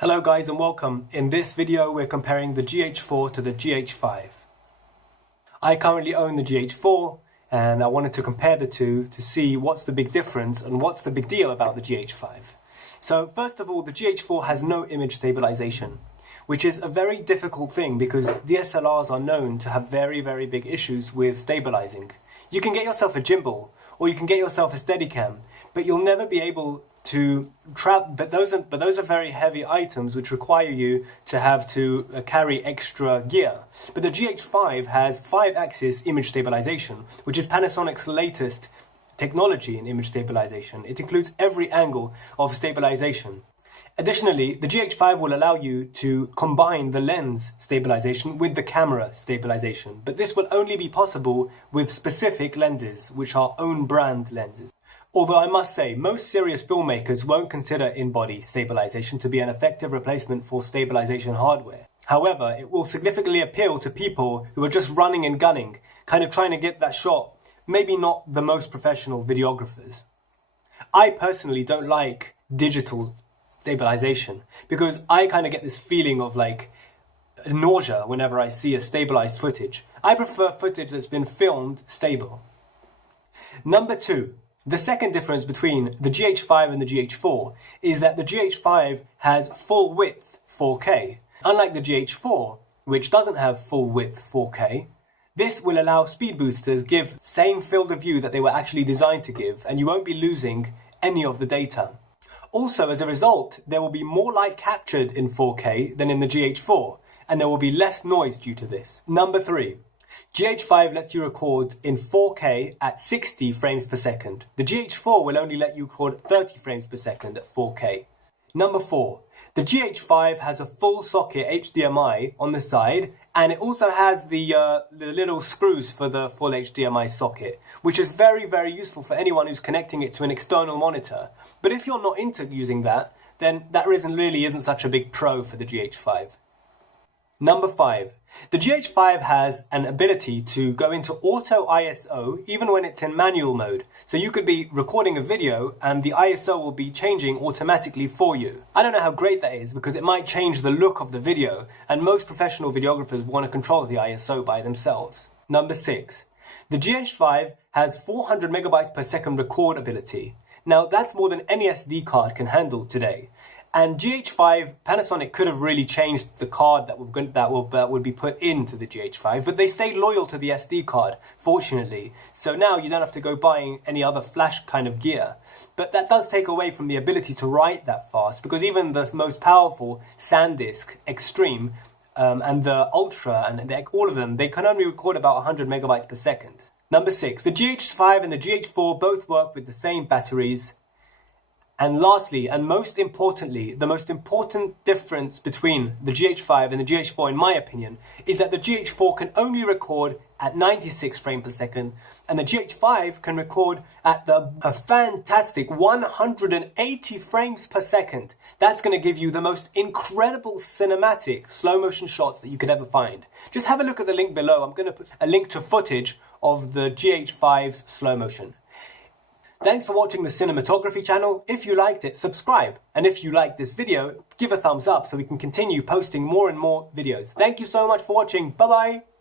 Hello guys and welcome. In this video we're comparing the GH4 to the GH5. I currently own the GH4 and I wanted to compare the two to see what's the big difference and what's the big deal about the GH5. So first of all, the GH4 has no image stabilization, which is a very difficult thing because DSLRs are known to have very big issues with stabilizing. You can get yourself a gimbal or you can get yourself a Steadicam, but you'll never be able to trap, but those are very heavy items which require you to have to carry extra gear. But the GH5 has 5-axis image stabilization, which is Panasonic's latest technology in image stabilization. It includes every angle of stabilization. Additionally, the GH5 will allow you to combine the lens stabilization with the camera stabilization, but this will only be possible with specific lenses, which are own brand lenses. Although I must say, most serious filmmakers won't consider in-body stabilization to be an effective replacement for stabilization hardware. However, it will significantly appeal to people who are just running and gunning, kind of trying to get that shot, maybe not the most professional videographers. I personally don't like digital stabilization because I kind of get this feeling of like nausea whenever I see a stabilized footage. I prefer footage that's been filmed stable. Number 2. The second difference between the GH5 and the GH4 is that the GH5 has full width 4K. Unlike the GH4, which doesn't have full width 4K, this will allow speed boosters give same field of view that they were actually designed to give, and you won't be losing any of the data. Also, as a result, there will be more light captured in 4K than in the GH4, and there will be less noise due to this. Number 3. GH5 lets you record in 4K at 60 frames per second. The GH4 will only let you record 30 frames per second at 4K. Number 4. The GH5 has a full socket HDMI on the side, and it also has the little screws for the full HDMI socket, which is very useful for anyone who's connecting it to an external monitor. But if you're not into using that, then that really isn't such a big pro for the GH5. Number 5. The GH5 has an ability to go into auto ISO even when it's in manual mode. So you could be recording a video and the ISO will be changing automatically for you. I don't know how great that is because it might change the look of the video, and most professional videographers want to control the ISO by themselves. Number 6. The GH5 has 400 megabytes per second record ability. Now that's more than any SD card can handle today. And GH5, Panasonic could have really changed the card that would be put into the GH5, but they stayed loyal to the SD card, fortunately. So now you don't have to go buying any other flash kind of gear. But that does take away from the ability to write that fast, because even the most powerful SanDisk Extreme and the Ultra and all of them, they can only record about 100 megabytes per second. Number 6. The GH5 and the GH4 both work with the same batteries. And lastly, and most importantly, the most important difference between the GH5 and the GH4, in my opinion, is that the GH4 can only record at 96 frames per second, and the GH5 can record at a fantastic 180 frames per second. That's going to give you the most incredible cinematic slow motion shots that you could ever find. Just have a look at the link below. I'm going to put a link to footage of the GH5's slow motion. Thanks for watching the cinematography channel. If you liked it, subscribe. And if you liked this video, give a thumbs up so we can continue posting more and more videos. Thank you so much for watching. Bye bye.